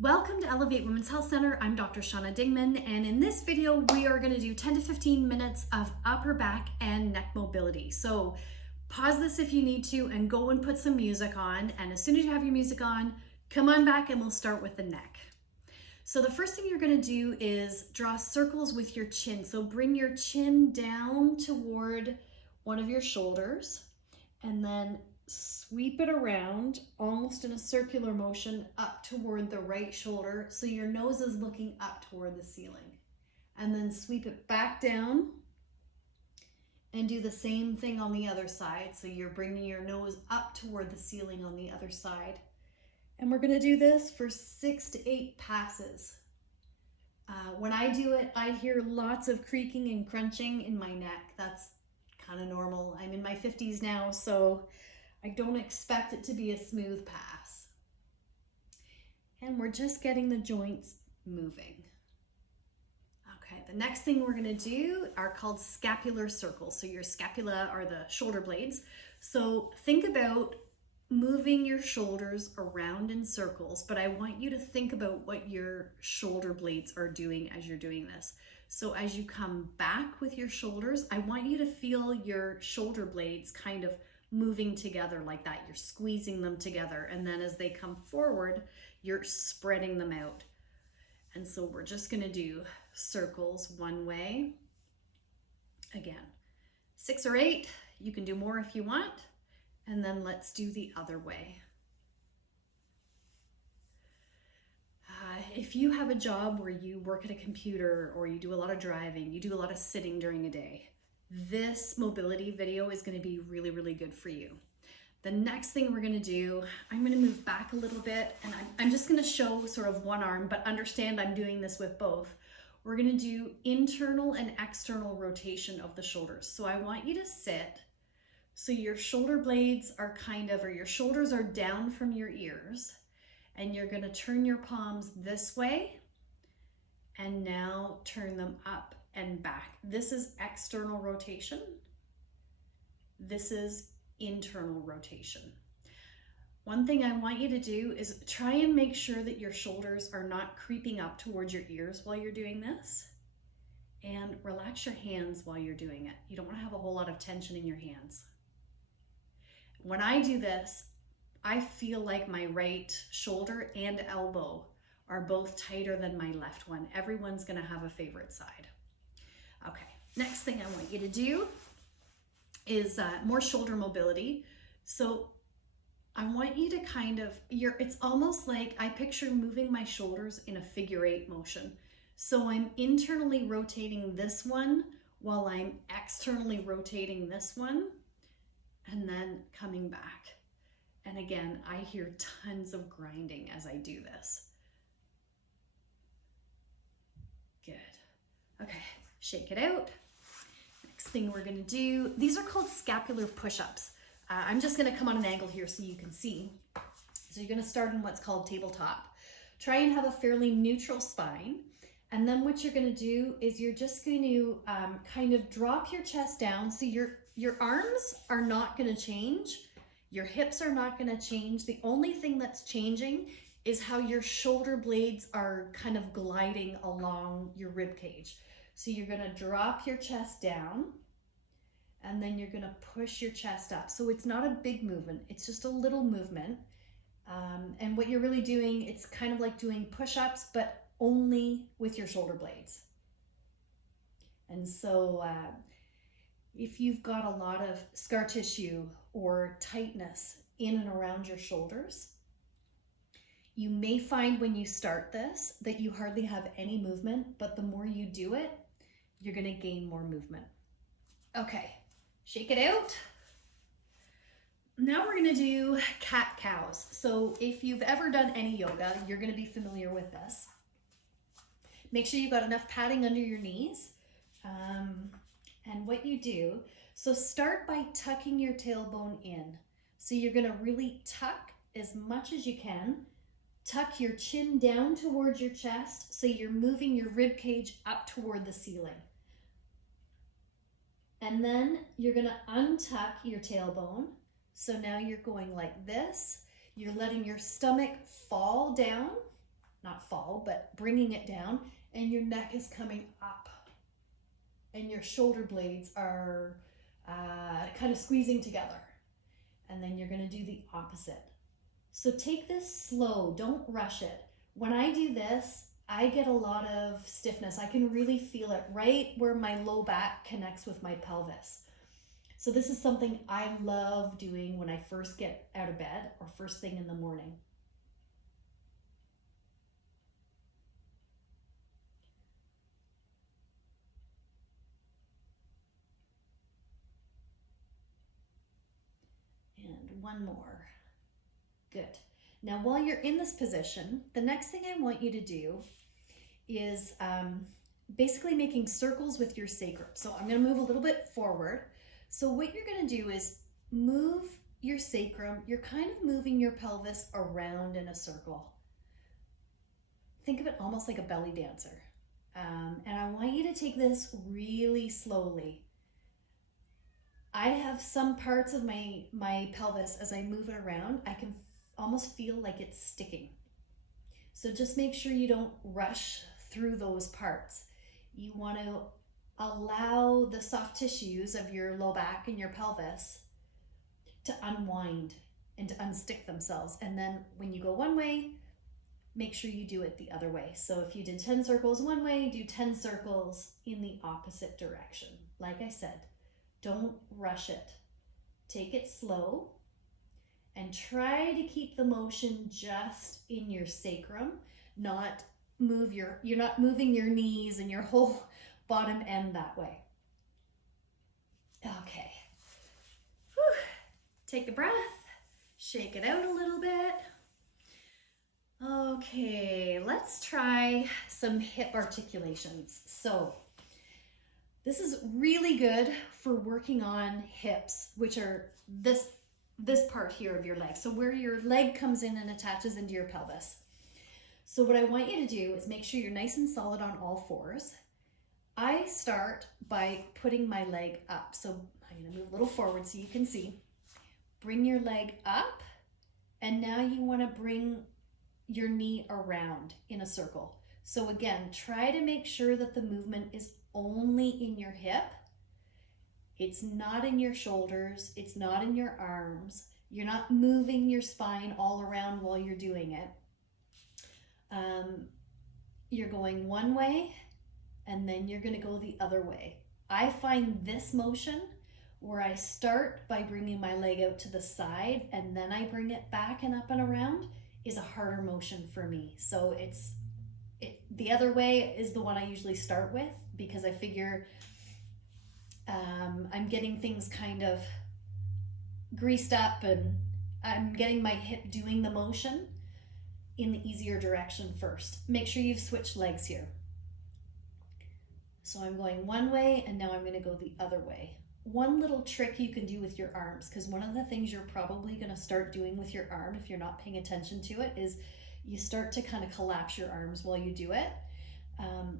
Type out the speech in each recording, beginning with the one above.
Welcome to Elevate Women's Health Center. I'm Dr. Shauna Dingman, and in this video, we are going to do 10 to 15 minutes of upper back and neck mobility. So pause this if you need to and go and put some music on. And as soon as you have your music on, come on back and we'll start with the neck. So the first thing you're going to do is draw circles with your chin. So bring your chin down toward one of your shoulders and then sweep it around almost in a circular motion up toward the right shoulder so your nose is looking up toward the ceiling. And then sweep it back down and do the same thing on the other side. So you're bringing your nose up toward the ceiling on the other side. And we're going to do this for 6 to 8 passes. When I do it, I hear lots of creaking and crunching in my neck. That's kind of normal. I'm in my 50s now, so I don't expect it to be a smooth pass. And we're just getting the joints moving. Okay, the next thing we're gonna do are called scapular circles. So your scapula are the shoulder blades. So think about moving your shoulders around in circles, but I want you to think about what your shoulder blades are doing as you're doing this. So as you come back with your shoulders, I want you to feel your shoulder blades kind of moving together like that. You're squeezing them together, and then as they come forward, you're spreading them out. And so we're just going to do circles one way. Again, 6 or 8. You can do more if you want. And then let's do the other way. If you have a job where you work at a computer or you do a lot of driving, you do a lot of sitting during a day, this mobility video is going to be really, really good for you. The next thing we're going to do, I'm going to move back a little bit, and I'm just going to show sort of one arm, but understand I'm doing this with both. We're going to do internal and external rotation of the shoulders. So I want you to sit so your shoulder blades are or your shoulders are down from your ears, and you're going to turn your palms this way and now turn them up and back. This is external rotation. This is internal rotation. One thing I want you to do is try and make sure that your shoulders are not creeping up towards your ears while you're doing this, and relax your hands while you're doing it. You don't want to have a whole lot of tension in your hands. When I do this, I feel like my right shoulder and elbow are both tighter than my left one. Everyone's going to have a favorite side. Okay, next thing I want you to do is more shoulder mobility. So I want you to it's almost like I picture moving my shoulders in a figure 8 motion. So I'm internally rotating this one while I'm externally rotating this one and then coming back. And again, I hear tons of grinding as I do this. Good. Okay. Shake it out. Next thing we're going to do, these are called scapular push-ups. I'm just going to come on an angle here so you can see. So you're going to start in what's called tabletop. Try and have a fairly neutral spine. And then what you're going to do is you're just going to kind of drop your chest down. So your arms are not going to change. Your hips are not going to change. The only thing that's changing is how your shoulder blades are kind of gliding along your rib cage. So you're going to drop your chest down and then you're going to push your chest up. So it's not a big movement, it's just a little movement. And what you're really doing, it's kind of like doing push-ups, but only with your shoulder blades. And so if you've got a lot of scar tissue or tightness in and around your shoulders, you may find when you start this that you hardly have any movement, but the more you do it, you're going to gain more movement. Okay, shake it out. Now we're going to do cat-cows. So if you've ever done any yoga, you're going to be familiar with this. Make sure you've got enough padding under your knees. And what you do, so start by tucking your tailbone in. So you're going to really tuck as much as you can. Tuck your chin down towards your chest so you're moving your rib cage up toward the ceiling. And then you're going to untuck your tailbone. So now you're going like this. You're letting your stomach fall down not fall, but bringing it down, and your neck is coming up and your shoulder blades are kind of squeezing together. And then you're going to do the opposite. So take this slow, don't rush it. When I do this, I get a lot of stiffness. I can really feel it right where my low back connects with my pelvis. So this is something I love doing when I first get out of bed or first thing in the morning. And one more. Good. Now, while you're in this position, the next thing I want you to do is basically making circles with your sacrum. So I'm going to move a little bit forward. So what you're going to do is move your sacrum. You're kind of moving your pelvis around in a circle. Think of it almost like a belly dancer. And I want you to take this really slowly. I have some parts of my pelvis, as I move it around, I can almost feel like it's sticking. So just make sure you don't rush through those parts. You want to allow the soft tissues of your low back and your pelvis to unwind and to unstick themselves. And then when you go one way, make sure you do it the other way. So if you did 10 circles one way, do 10 circles in the opposite direction. Like I said, don't rush it. Take it slow and try to keep the motion just in your sacrum, you're not moving your knees and your whole bottom end that way. Okay. Whew. Take a breath, shake it out a little bit. Okay, let's try some hip articulations. So this is really good for working on hips, which are this part here of your leg. So where your leg comes in and attaches into your pelvis. So what I want you to do is make sure you're nice and solid on all fours. I start by putting my leg up. So I'm going to move a little forward so you can see. Bring your leg up, and now you want to bring your knee around in a circle. So again, try to make sure that the movement is only in your hip. It's not in your shoulders. It's not in your arms. You're not moving your spine all around while you're doing it. You're going one way, and then you're going to go the other way. I find this motion where I start by bringing my leg out to the side and then I bring it back and up and around is a harder motion for me. So the other way is the one I usually start with, because I figure I'm getting things kind of greased up and I'm getting my hip doing the motion in the easier direction first. Make sure you've switched legs here. So I'm going one way and now I'm going to go the other way. One little trick you can do with your arms, because one of the things you're probably going to start doing with your arm if you're not paying attention to it is you start to kind of collapse your arms while you do it.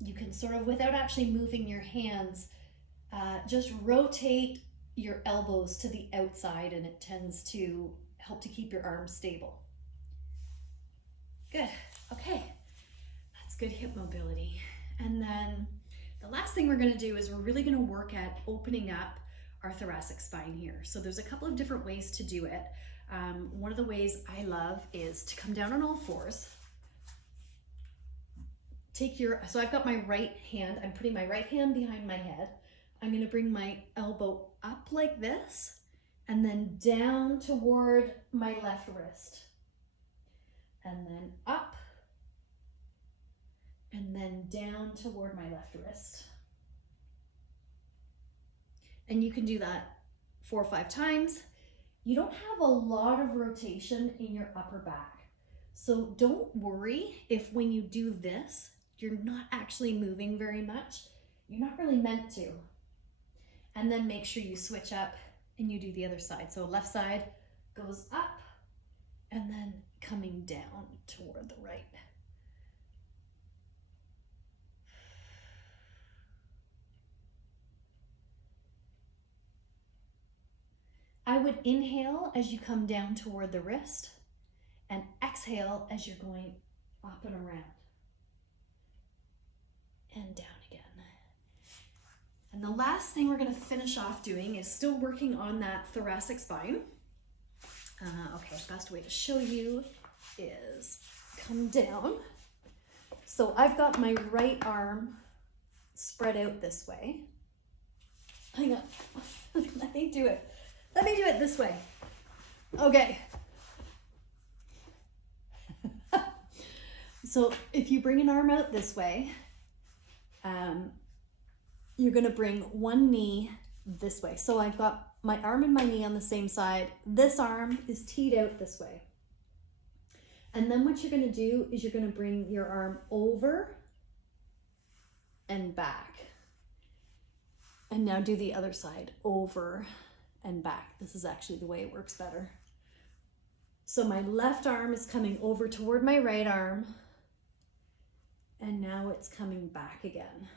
You can sort of, without actually moving your hands, just rotate your elbows to the outside, and it tends to help to keep your arms stable. Good. Okay. That's good hip mobility. And then the last thing we're going to do is we're really going to work at opening up our thoracic spine here. So there's a couple of different ways to do it. One of the ways I love is to come down on all fours. So I've got my right hand, I'm putting my right hand behind my head. I'm going to bring my elbow up like this and then down toward my left wrist. And then up and then down toward my left wrist. And you can do that 4 or 5 times. You don't have a lot of rotation in your upper back. So don't worry if when you do this, you're not actually moving very much. You're not really meant to. And then make sure you switch up and you do the other side. So left side goes up and then coming down toward the right. I would inhale as you come down toward the wrist and exhale as you're going up and around, and down again. And the last thing we're going to finish off doing is still working on that thoracic spine. Okay, best way to show you is come down. So I've got my right arm spread out this way. Hang on, let me do it. Let me do it this way. Okay. So if you bring an arm out this way, you're gonna bring one knee this way. So I've got my arm and my knee on the same side. This arm is teed out this way. And then what you're gonna do is you're gonna bring your arm over and back. And now do the other side, over and back. This is actually the way it works better. So my left arm is coming over toward my right arm, and now it's coming back again.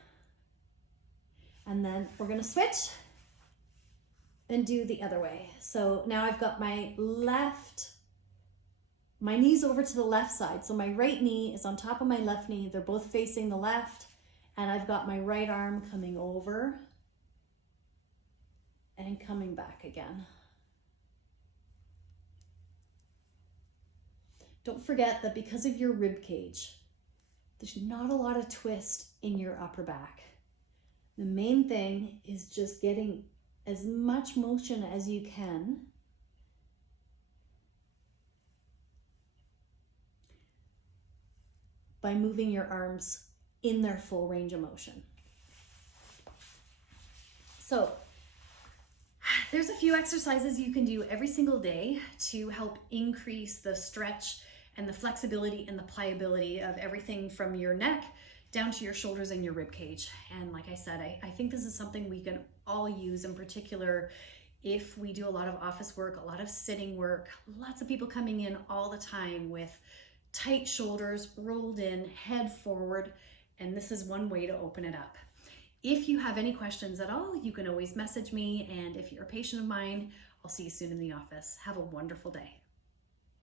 And then we're gonna switch and do the other way. So now I've got my knees over to the left side. So my right knee is on top of my left knee. They're both facing the left. And I've got my right arm coming over and coming back again. Don't forget that because of your rib cage, there's not a lot of twist in your upper back. The main thing is just getting as much motion as you can by moving your arms in their full range of motion. So there's a few exercises you can do every single day to help increase the stretch and the flexibility and the pliability of everything from your neck down to your shoulders and your rib cage. And like I said, I think this is something we can all use, in particular if we do a lot of office work, a lot of sitting work, lots of people coming in all the time with tight shoulders, rolled in, head forward, and this is one way to open it up. If you have any questions at all, you can always message me, and if you're a patient of mine, I'll see you soon in the office. Have a wonderful day.